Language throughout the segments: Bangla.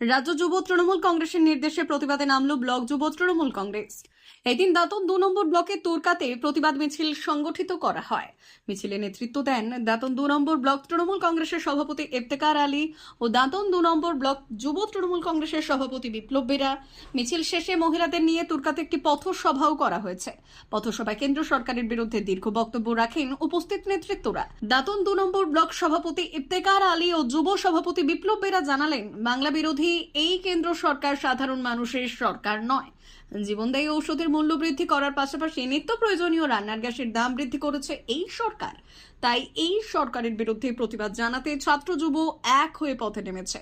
রাজ্য যুব তৃণমূল কংগ্রেসের নির্দেশে প্রতিবাদে নামল ব্লক যুব তৃণমূল কংগ্রেস। এদিন দাঁতন দু নম্বর ব্লকের তোরকাতে প্রতিবাদ মিছিল সংগঠিত করা হয়। মিছিলে নেতৃত্ব দেন দাঁতন দু নম্বর ব্লক তৃণমূল কংগ্রেসের সভাপতি ইফতেকার আলী ও দাঁতন দু নম্বর ব্লক যুব তৃণমূল কংগ্রেসের সভাপতি বিপ্লব বেরা। মিছিল শেষে মহিলাদের নিয়ে তুর্কাতে একটি পথসভাও করা হয়েছে। পথসভায় কেন্দ্র সরকারের বিরুদ্ধে দীর্ঘ বক্তব্য রাখেন উপস্থিত নেতৃত্বরা। দাঁতন দু নম্বর ব্লক সভাপতি ইফতেকার আলী ও যুব সভাপতি বিপ্লব বেরা জানালেন, বাংলা বিরোধী এই কেন্দ্র সরকার সাধারণ মানুষের সরকার নয়। জীবনদায়ী ঔষধের মূল্য বৃদ্ধি করার পাশাপাশি নিত্য প্রয়োজনীয় রান্নার গ্যাসের দাম বৃদ্ধি করেছে এই সরকার। তাই এই সরকারের বিরুদ্ধে প্রতিবাদ জানাতে ছাত্র যুব এক হয়ে পথে নেমেছে।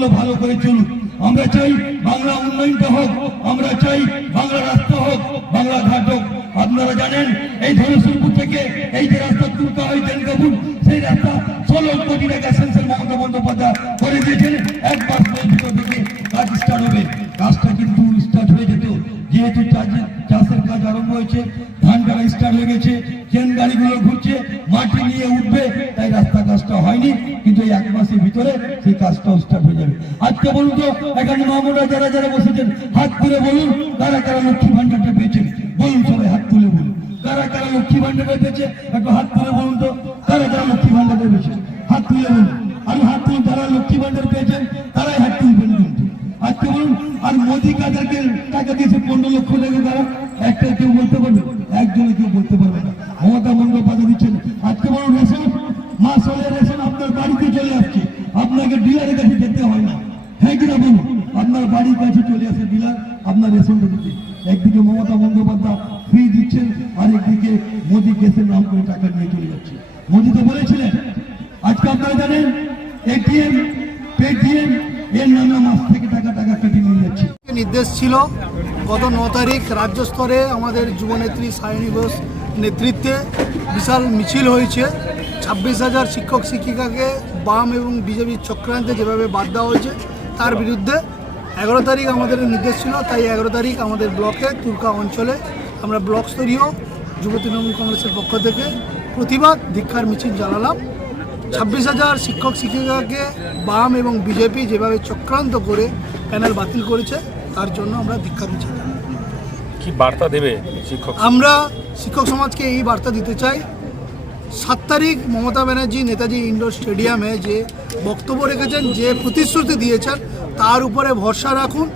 মানুষগুলো ভালো করে চলুক। আমরা চাই বাংলা উন্নয়নটা হোক, আমরা চাই বাংলা রাস্তা হোক, বাংলা ঘাট হোক। আপনারা জানেন, এই ধনেশ্বরপুর থেকে এই যে রাস্তা তুলতে হয় তেলকাপুর সেই রাস্তা ষোলো কোটি টাকা সেন্সার মমতা বন্দ্যোপাধ্যায় করে দিয়েছেন। এক মাস ভিতর থেকে কাজ স্টার্ট হবে। কাজটা কিন্তু স্টার্ট হয়ে যেত। যেহেতু চাষের কাজ আরম্ভ হয়েছে, ধান কাটা স্টার্ট হয়ে গেছে ট্রেন গাড়িগুলো ঘুরছে, মাটি নিয়ে উঠবে তাই রাস্তা কাজটা হয়নি, কিন্তু এক মাসের ভিতরে সেই কাজটাও স্টার্ট হয়ে যাবে। আজকে বলুন তো, এখানে মামুরা যারা যারা বসেছেন, হাত তুলে বলুন, কারা কারা লক্ষ্মী ভান্ডারটা পেয়েছেন? বলুন সবাই, হাত তুলে বলুন। কারা কারা লক্ষ্মী ভান্ডারটা পেয়েছে? একটু হাত তুলে বলুন তো, কারা কারা লক্ষ্মী ভান্ডারটা পেয়েছে? হাত তুলে বলুন। আর হাত তুলে যারা লক্ষ্মী ভান্ডার পেয়েছেন, তারাই হাত তুলবেন কিন্তু আজকে বলুন, আর মোদী কাদেরকে টাকা দিয়েছে, পনেরো লক্ষ টাকা তারা একটা কেউ বলতে পারবে? একজনে কেউ বলতে পারবে না। মমতা বন্দ্যোপাধ্যায় দিচ্ছেন আজকে বলুন রেশন মাস হলে রেশন আপনার বাড়িতে চলে আসছে আপনাকে ডিলারের কাছে যেতে হয় না হ্যাঁ কিনা বলুন আপনার বাড়ির কাছে চলে আসে ডিলার আপনার রেশনটা দিতে একদিকে মমতা বন্দ্যোপাধ্যায় ফ্রি দিচ্ছেন আর একদিকে মোদী গ্যাসের নাম করে টাকা নিয়ে চলে যাচ্ছে। মোদী তো বলেছিলেন, আজকে আপনারা জানেন, এটিএম, পেটিএম, এর নামে মাস থেকে টাকা টাকা কেটে নিয়ে যাচ্ছে। নির্দেশ ছিল? গত ন তারিখ রাজ্য স্তরে আমাদের যুবনেত্রী সায়নী ঘোষ নেতৃত্বে বিশাল মিছিল হয়েছে। ছাব্বিশ হাজার শিক্ষক শিক্ষিকাকে বাম এবং বিজেপির চক্রান্তে যেভাবে বাদ দেওয়া হয়েছে, তার বিরুদ্ধে এগারো তারিখ আমাদের নির্দেশ ছিল তাই এগারো তারিখ আমাদের ব্লকে তুর্কা অঞ্চলে আমরা ব্লক স্তরীয় যুব তৃণমূল কংগ্রেসের পক্ষ থেকে প্রতিবাদ দীক্ষার মিছিল জ্বালালাম ছাব্বিশ হাজার শিক্ষক শিক্ষিকাকে বাম এবং বিজেপি যেভাবে চক্রান্ত করে প্যানেল বাতিল করেছে তার জন্য আমরা দীক্ষা মিছিল কি বার্তা দেবে শিক্ষক? আমরা শিক্ষক সমাজকে এই বার্তা দিতে চাই সাত তারিখ মমতা ব্যানার্জি নেতাজি ইন্ডোর স্টেডিয়ামে যে বক্তব্য রেখেছেন যে প্রতিশ্রুতি দিয়েছেন তার উপরে ভরসা রাখুন।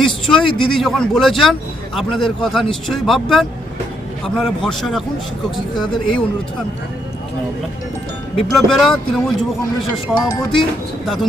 নিশ্চয়ই দিদি যখন বলেছেন আপনাদের কথা নিশ্চয়ই ভাববেন। আপনারা ভরসা রাখুন শিক্ষক শিক্ষিকাদের এই অনুরোধ আমি? বিপ্লব বেরা তৃণমূল যুব কংগ্রেসের সভাপতি দাতুন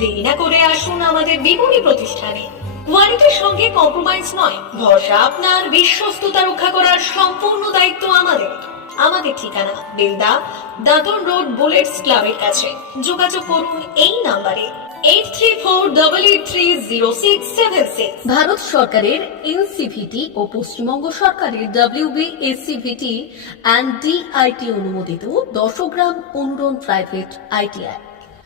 দেরি না করে আসুন আমাদের বিপণী প্রতিষ্ঠানে। কোয়ালিটির সঙ্গে কম্প্রোমাইজ নয়, ভরসা আপনার, বিশ্বস্ততা রক্ষা করার সম্পূর্ণ দায়িত্ব আমাদের। আমাদের ঠিকানা, বেলদা দাদন রোড, বুলেটস ক্লাবের কাছে। যোগাযোগ করুন এই নাম্বারে eight three four double eight three zero six seven six Bharat সরকারের এনসিভিটি ও পশ্চিমবঙ্গ সরকারের ডাব্লিউবি এসসিভিটি অ্যান্ড ডিআইটি অনুমোদিত দশগ্রাম অনুরণ প্রাইভেট আইটিআই